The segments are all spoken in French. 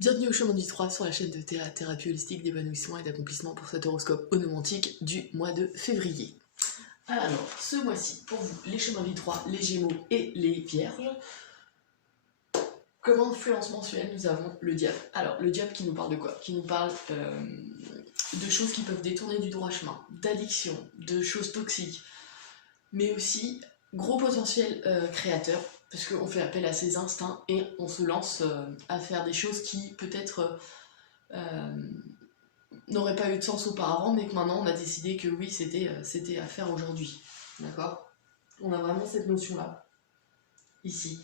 Bienvenue au chemin du 3 sur la chaîne de thérapie holistique d'épanouissement et d'accomplissement pour cet horoscope onomantique du mois de février. Alors, ce mois-ci, pour vous, les chemins du 3, les Gémeaux et les Vierges, comme influence mensuelle, nous avons le diable. Alors, le diable qui nous parle de quoi? Qui nous parle de choses qui peuvent détourner du droit chemin, d'addiction, de choses toxiques, mais aussi gros potentiel créateur, parce qu'on fait appel à ses instincts et on se lance à faire des choses qui peut-être n'auraient pas eu de sens auparavant, mais que maintenant on a décidé que oui, c'était à faire aujourd'hui. D'accord? On a vraiment cette notion-là, ici.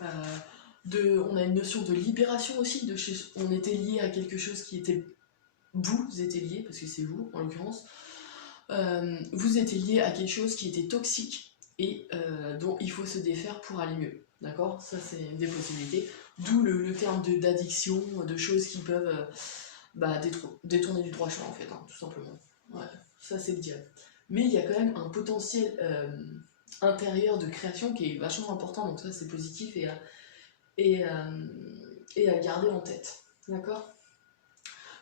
On a une notion de libération aussi, on était lié à quelque chose qui était... Vous étiez lié, parce que c'est vous en l'occurrence, vous étiez lié à quelque chose qui était toxique et dont il faut se défaire pour aller mieux. D'accord? Ça, c'est une des possibilités. D'où le terme d'addiction, de choses qui peuvent détourner du droit chemin, en fait, hein, tout simplement. Ouais, ça, c'est le diable. Mais il y a quand même un potentiel intérieur de création qui est vachement important, donc ça, c'est positif et à garder en tête. D'accord?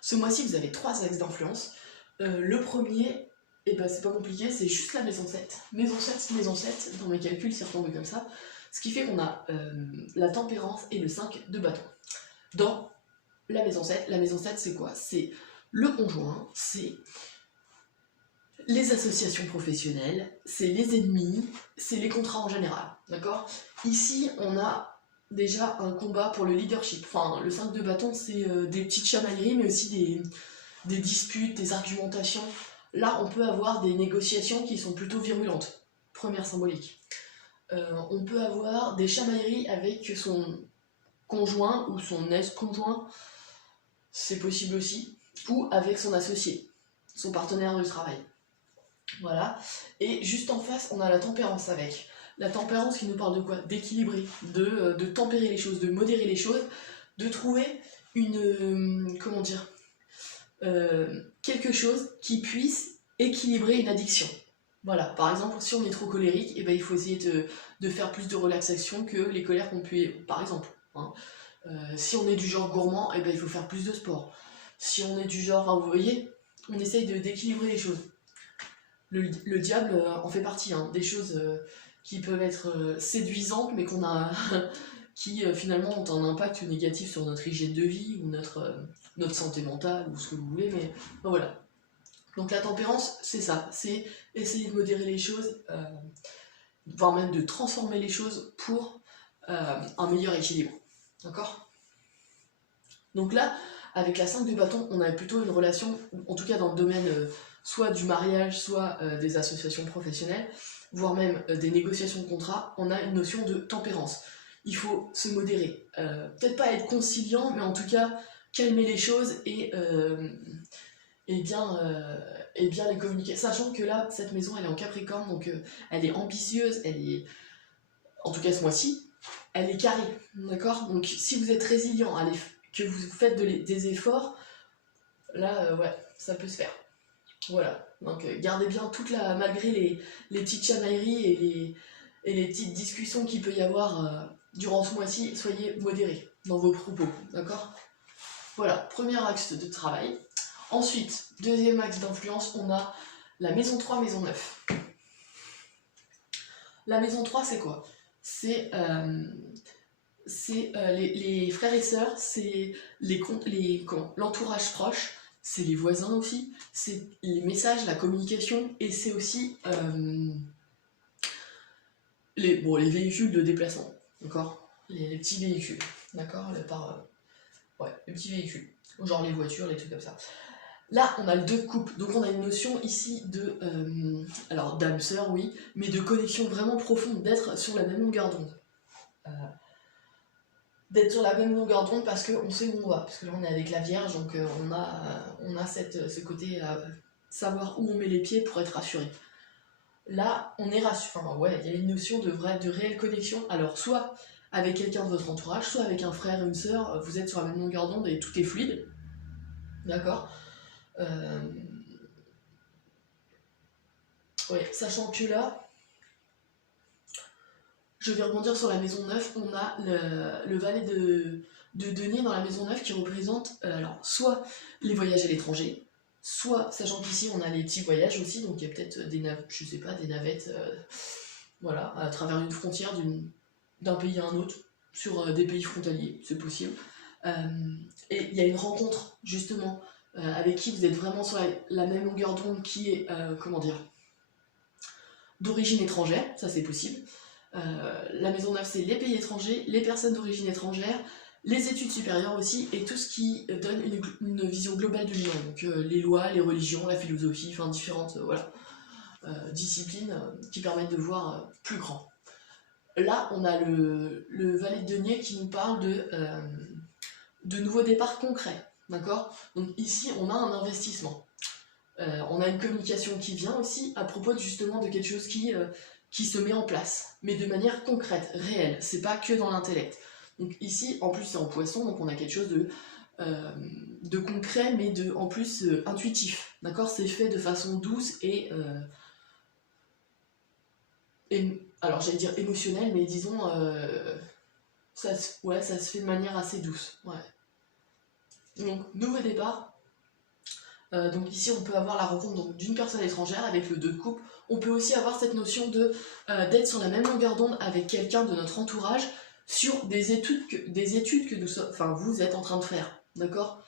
Ce mois-ci, vous avez 3 axes d'influence. Le premier, c'est pas compliqué, c'est juste la maison 7. Maison 7, dans mes calculs, c'est retombé comme ça. Ce qui fait qu'on a la tempérance et le 5 de bâton. Dans la maison 7, c'est quoi? C'est le conjoint, c'est les associations professionnelles, c'est les ennemis, c'est les contrats en général. D'accord? Ici, on a déjà un combat pour le leadership. Enfin, le 5 de bâton, c'est des petites chamailleries, mais aussi des disputes, des argumentations. Là, on peut avoir des négociations qui sont plutôt virulentes. Première symbolique. On peut avoir des chamailleries avec son conjoint ou son ex-conjoint, c'est possible aussi, ou avec son associé, son partenaire de travail. Voilà. Et juste en face, on a la tempérance avec. La tempérance qui nous parle de quoi? D'équilibrer, de tempérer les choses, de modérer les choses, de trouver une... comment dire, quelque chose qui puisse équilibrer une addiction. Voilà, par exemple, si on est trop colérique, il faut essayer de faire plus de relaxation que les colères qu'on peut... Par exemple, hein. Si on est du genre gourmand, il faut faire plus de sport. Si on est du genre, hein, vous voyez, on essaye d'équilibrer les choses. Le diable en fait partie, hein, des choses qui peuvent être séduisantes, mais qu'on a... qui finalement ont un impact négatif sur notre hygiène de vie ou notre santé mentale ou ce que vous voulez, mais voilà. Donc la tempérance, c'est ça, c'est essayer de modérer les choses, voire même de transformer les choses pour un meilleur équilibre. D'accord? Donc là, avec la 5 de bâton, on a plutôt une relation, en tout cas dans le domaine soit du mariage, soit des associations professionnelles, voire même des négociations de contrats, on a une notion de tempérance. Il faut se modérer. Peut-être pas être conciliant, mais en tout cas calmer les choses et bien les communiquer. Sachant que là, cette maison, elle est en Capricorne, donc elle est ambitieuse, en tout cas ce mois-ci, elle est carrée, d'accord? Donc si vous êtes résilient, que vous faites des efforts, là, ouais, ça peut se faire. Voilà, donc gardez bien malgré les petites chamailleries et les petites discussions qu'il peut y avoir durant ce mois-ci, soyez modérés dans vos propos, d'accord? Voilà, premier axe de travail. Ensuite, deuxième axe d'influence, on a la maison 3, maison 9. La maison 3, c'est quoi? C'est les frères et sœurs, c'est l'entourage proche, c'est les voisins aussi, c'est les messages, la communication, et c'est aussi les véhicules de déplacement, d'accord? Les petits véhicules, d'accord? Les petits véhicules, genre les voitures, les trucs comme ça. Là, on a le 2 de coupe, donc on a une notion ici de, alors d'âme sœur, oui, mais de connexion vraiment profonde, d'être sur la même longueur d'onde. D'être sur la même longueur d'onde parce qu'on sait où on va, parce que là on est avec la Vierge, donc on a ce côté à savoir où on met les pieds pour être rassuré. Là, on est rassuré, enfin ouais, il y a une notion de réelle connexion, alors soit avec quelqu'un de votre entourage, soit avec un frère, une sœur, vous êtes sur la même longueur d'onde et tout est fluide, d'accord? Ouais, sachant que là, je vais rebondir sur la maison 9, on a le valet de denier dans la maison 9 qui représente alors soit les voyages à l'étranger, soit, sachant qu'ici on a les petits voyages aussi, donc il y a peut-être des navettes, je sais pas, des navettes, voilà, à travers une frontière d'un pays à un autre, sur des pays frontaliers, c'est possible. Et il y a une rencontre, justement, avec qui vous êtes vraiment sur la même longueur d'onde, qui est, comment dire, d'origine étrangère, ça c'est possible. La maison 9, c'est les pays étrangers, les personnes d'origine étrangère, les études supérieures aussi, et tout ce qui donne une vision globale du monde. Donc les lois, les religions, la philosophie, enfin différentes voilà, disciplines qui permettent de voir plus grand. Là, on a le valet de denier qui nous parle de nouveaux départs concrets. D'accord ? Donc ici, on a un investissement. On a une communication qui vient aussi à propos justement de quelque chose qui se met en place, mais de manière concrète, réelle. C'est pas que dans l'intellect. Donc ici, en plus, c'est en poisson, donc on a quelque chose de concret, mais en plus intuitif. D'accord ? C'est fait de façon douce et alors j'allais dire émotionnelle, mais disons, ça se fait de manière assez douce. Ouais. Donc, nouveau départ. Donc ici, on peut avoir la rencontre d'une personne étrangère avec le 2 de coupe. On peut aussi avoir cette notion d'être sur la même longueur d'onde avec quelqu'un de notre entourage sur des études que vous êtes en train de faire, d'accord ?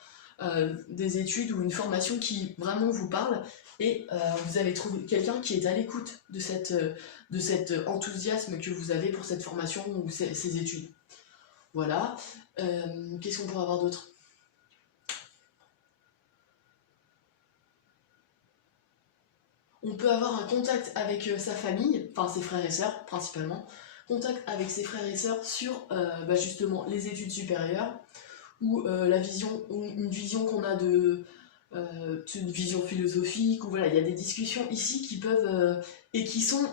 Des études ou une formation qui vraiment vous parle et vous avez trouvé quelqu'un qui est à l'écoute de cet enthousiasme que vous avez pour cette formation ou ces études. Voilà. Qu'est-ce qu'on pourrait avoir d'autre ? On peut avoir un contact avec sa famille, enfin ses frères et sœurs principalement, contact avec ses frères et sœurs sur justement les études supérieures ou une vision qu'on a une vision philosophique, ou voilà, il y a des discussions ici qui peuvent et qui sont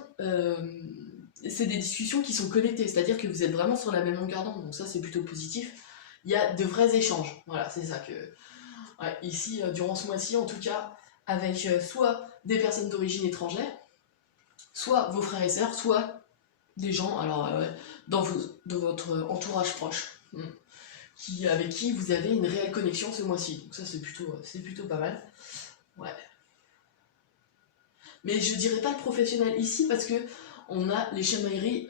c'est des discussions qui sont connectées, c'est-à-dire que vous êtes vraiment sur la même longueur d'onde, donc ça c'est plutôt positif. Il y a de vrais échanges, voilà, c'est ça que ici durant ce mois-ci en tout cas, avec soit des personnes d'origine étrangère, soit vos frères et sœurs, soit des gens alors dans votre entourage proche. Avec qui vous avez une réelle connexion ce mois-ci. Donc ça c'est plutôt pas mal. Ouais. Mais je dirais pas le professionnel ici parce que on a les chamailleries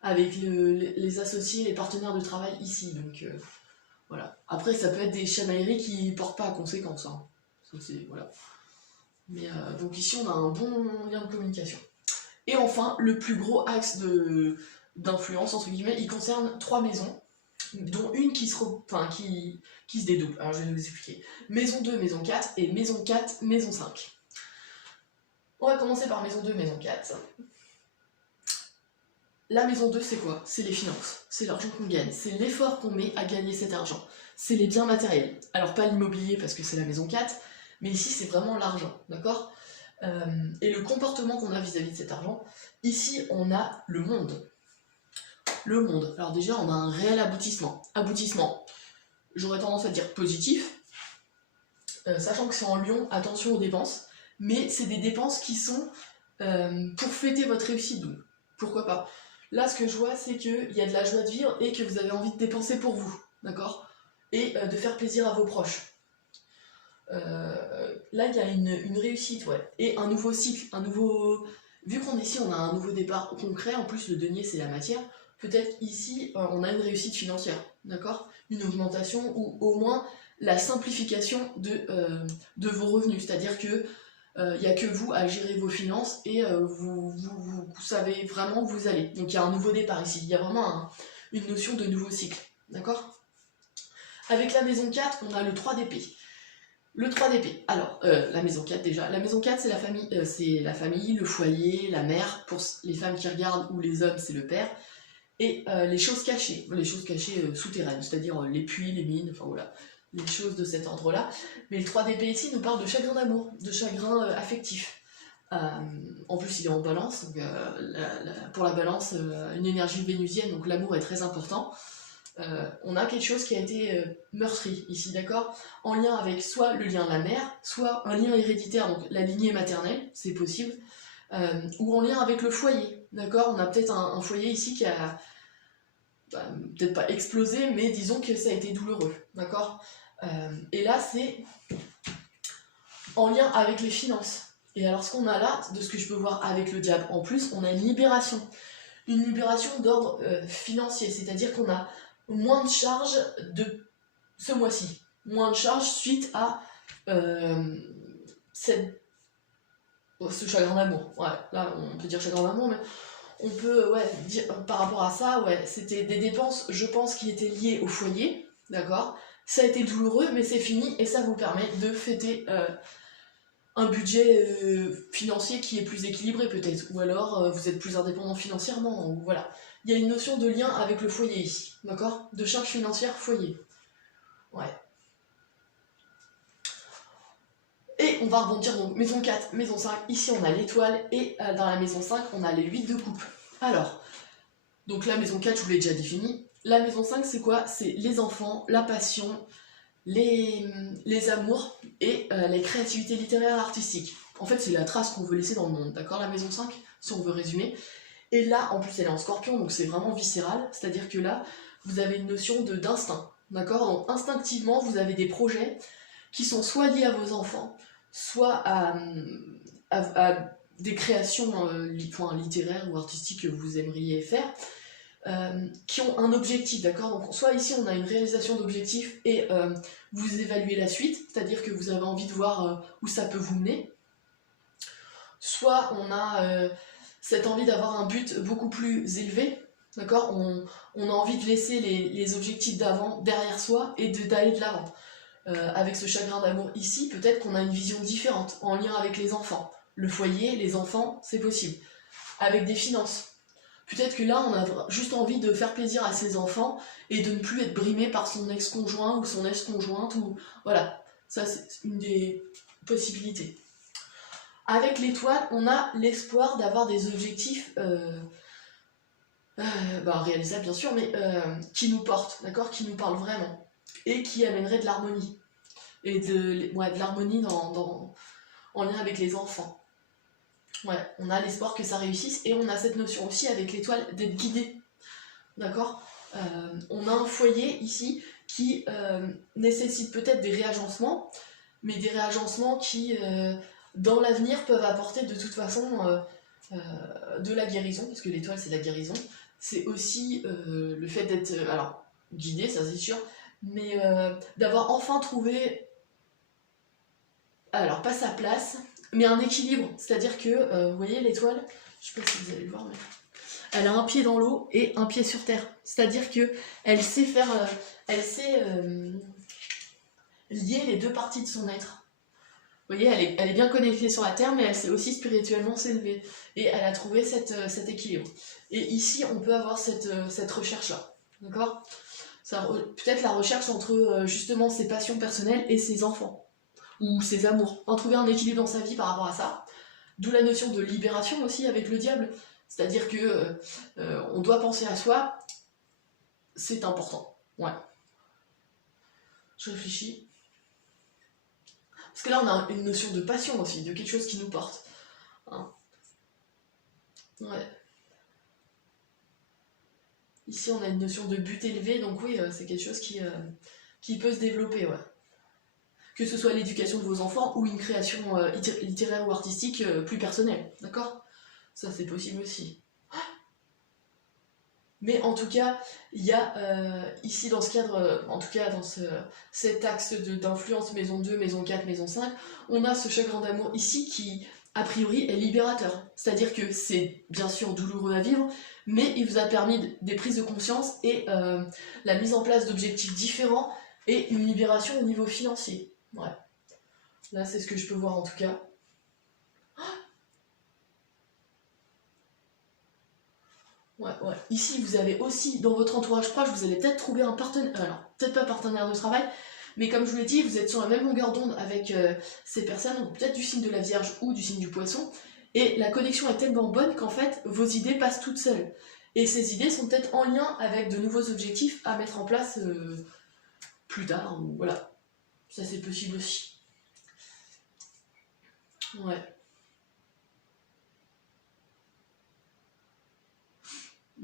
avec les associés, les partenaires de travail ici. Donc voilà. Après ça peut être des chamailleries qui portent pas à conséquence. Hein. Ça, voilà. Mais donc ici on a un bon lien de communication. Et enfin, le plus gros axe d'influence, entre guillemets, il concerne 3 maisons, dont une qui se dédouble. Alors je vais vous expliquer. Maison 2, maison 4, et maison 4, maison 5. On va commencer par maison 2, maison 4. La maison 2, c'est quoi ? C'est les finances, c'est l'argent qu'on gagne, c'est l'effort qu'on met à gagner cet argent, c'est les biens matériels. Alors pas l'immobilier parce que c'est la maison 4, mais ici c'est vraiment l'argent, d'accord ? Et le comportement qu'on a vis-à-vis de cet argent. Ici, on a le monde. Le monde. Alors déjà, on a un réel aboutissement. Aboutissement, j'aurais tendance à dire positif, sachant que c'est en lion, attention aux dépenses, mais c'est des dépenses qui sont pour fêter votre réussite. Donc, pourquoi pas ? Là, ce que je vois, c'est qu'il y a de la joie de vivre et que vous avez envie de dépenser pour vous, d'accord ? Et de faire plaisir à vos proches. Là il y a une réussite, ouais, et un nouveau cycle, vu qu'on est ici on a un nouveau départ concret, en plus le denier c'est la matière, peut-être ici on a une réussite financière, d'accord, une augmentation ou au moins la simplification de vos revenus, c'est-à-dire que il n'y a que vous à gérer vos finances et vous savez vraiment où vous allez, donc il y a un nouveau départ ici, il y a vraiment une notion de nouveau cycle, d'accord. Avec la maison 4 on a le 3 d'épée. Le 3 d'épée. Alors, la maison 4 déjà. La maison 4, c'est la famille, le foyer, la mère, pour les femmes qui regardent, ou les hommes, c'est le père. Et les choses cachées souterraines, c'est-à-dire les puits, les mines, enfin voilà, les choses de cet ordre-là. Mais le 3 d'épée ici nous parle de chagrin d'amour, de chagrin affectif. En plus, il est en balance, donc pour la balance, une énergie vénusienne, donc l'amour est très important. On a quelque chose qui a été meurtri ici, d'accord, en lien avec soit le lien de la mère, soit un lien héréditaire, donc la lignée maternelle, c'est possible, ou en lien avec le foyer, d'accord, on a peut-être un foyer ici peut-être pas explosé, mais disons que ça a été douloureux, d'accord. Et là, c'est en lien avec les finances. Et alors, ce qu'on a là, de ce que je peux voir avec le diable, en plus, on a une libération. Une libération d'ordre financier, c'est-à-dire qu'on a moins de charges de ce mois-ci. Moins de charges suite à ce chagrin d'amour. Ouais, là, on peut dire chagrin d'amour, mais on peut dire par rapport à ça, c'était des dépenses, je pense, qui étaient liées au foyer, d'accord. Ça a été douloureux, mais c'est fini et ça vous permet de fêter un budget financier qui est plus équilibré peut-être, ou alors vous êtes plus indépendant financièrement, ou voilà. Il y a une notion de lien avec le foyer ici, d'accord. De charge financière foyer. Ouais. Et on va rebondir donc maison 4, maison 5, ici on a l'étoile, et dans la maison 5, on a les 8 de coupe. Alors, donc la maison 4, je vous l'ai déjà définie. La maison 5, c'est quoi? C'est les enfants, la passion, les amours et les créativités littéraires et artistiques. En fait, c'est la trace qu'on veut laisser dans le monde, d'accord? La maison 5, si on veut résumer. Et là, en plus, elle est en scorpion, donc c'est vraiment viscéral. C'est-à-dire que là, vous avez une notion d'instinct, d'accord? Donc instinctivement, vous avez des projets qui sont soit liés à vos enfants, soit à des créations littéraires ou artistiques que vous aimeriez faire, qui ont un objectif, d'accord. Donc soit ici on a une réalisation d'objectifs et vous évaluez la suite, c'est-à-dire que vous avez envie de voir où ça peut vous mener, soit on a cette envie d'avoir un but beaucoup plus élevé, d'accord. On a envie de laisser les objectifs d'avant derrière soi et d'aller de l'avant. Avec ce chagrin d'amour ici, peut-être qu'on a une vision différente, en lien avec les enfants. Le foyer, les enfants, c'est possible. Avec des finances. Peut-être que là, on a juste envie de faire plaisir à ses enfants et de ne plus être brimé par son ex-conjoint ou son ex-conjointe. Ou voilà, ça c'est une des possibilités. Avec l'étoile, on a l'espoir d'avoir des objectifs réalisables bien sûr, mais qui nous portent, d'accord, qui nous parlent vraiment et qui amèneraient de l'harmonie. Et de l'harmonie en lien avec les enfants. Ouais, on a l'espoir que ça réussisse et on a cette notion aussi avec l'étoile d'être guidé. D'accord. On a un foyer ici qui nécessite peut-être des réagencements, mais des réagencements qui, dans l'avenir, peuvent apporter de toute façon de la guérison, parce que l'étoile c'est la guérison. C'est aussi le fait d'être guidé, ça c'est sûr, mais d'avoir enfin trouvé, alors pas sa place, mais un équilibre. C'est-à-dire que, vous voyez l'étoile, je sais pas si vous allez le voir, mais elle a un pied dans l'eau et un pied sur terre. C'est-à-dire que elle sait lier les deux parties de son être. Vous voyez, elle est bien connectée sur la terre, mais elle sait aussi spirituellement s'élever. Et elle a trouvé cet équilibre. Et ici, on peut avoir cette recherche-là. D'accord. Peut-être la recherche entre justement ses passions personnelles et ses enfants. Ou ses amours. En trouver un équilibre dans sa vie par rapport à ça. D'où la notion de libération aussi avec le diable. C'est-à-dire que on doit penser à soi. C'est important. Ouais. Je réfléchis. Parce que là, on a une notion de passion aussi, de quelque chose qui nous porte. Hein. Ouais. Ici, on a une notion de but élevé, donc oui, c'est quelque chose qui peut se développer, ouais. Que ce soit l'éducation de vos enfants ou une création littéraire ou artistique plus personnelle, d'accord. Ça, c'est possible aussi. Mais en tout cas, il y a ici dans ce cadre, en tout cas dans cet axe d'influence maison 2, maison 4, maison 5, on a ce chagrin d'amour ici qui, a priori, est libérateur. C'est-à-dire que c'est bien sûr douloureux à vivre, mais il vous a permis des prises de conscience et la mise en place d'objectifs différents et une libération au niveau financier. Ouais. Là, c'est ce que je peux voir en tout cas. Ouais. Ici, vous avez aussi, dans votre entourage proche, vous allez peut-être trouver un partenaire, alors peut-être pas partenaire de travail, mais comme je vous l'ai dit, vous êtes sur la même longueur d'onde avec ces personnes, donc peut-être du signe de la Vierge ou du signe du Poisson, et la connexion est tellement bonne qu'en fait, vos idées passent toutes seules. Et ces idées sont peut-être en lien avec de nouveaux objectifs à mettre en place plus tard, ou voilà. Ça, c'est possible aussi. Ouais.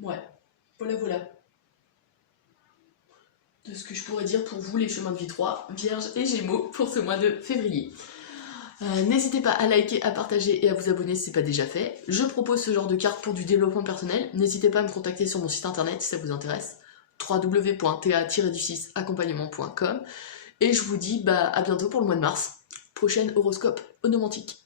Ouais. Voilà. de ce que je pourrais dire pour vous les chemins de vie 3, Vierge et Gémeaux pour ce mois de février. N'hésitez pas à liker, à partager et à vous abonner si ce n'est pas déjà fait. Je propose ce genre de cartes pour du développement personnel. N'hésitez pas à me contacter sur mon site internet si ça vous intéresse, www.ta-accompagnement.com. Et je vous dis à bientôt pour le mois de mars. Prochain horoscope onomantique.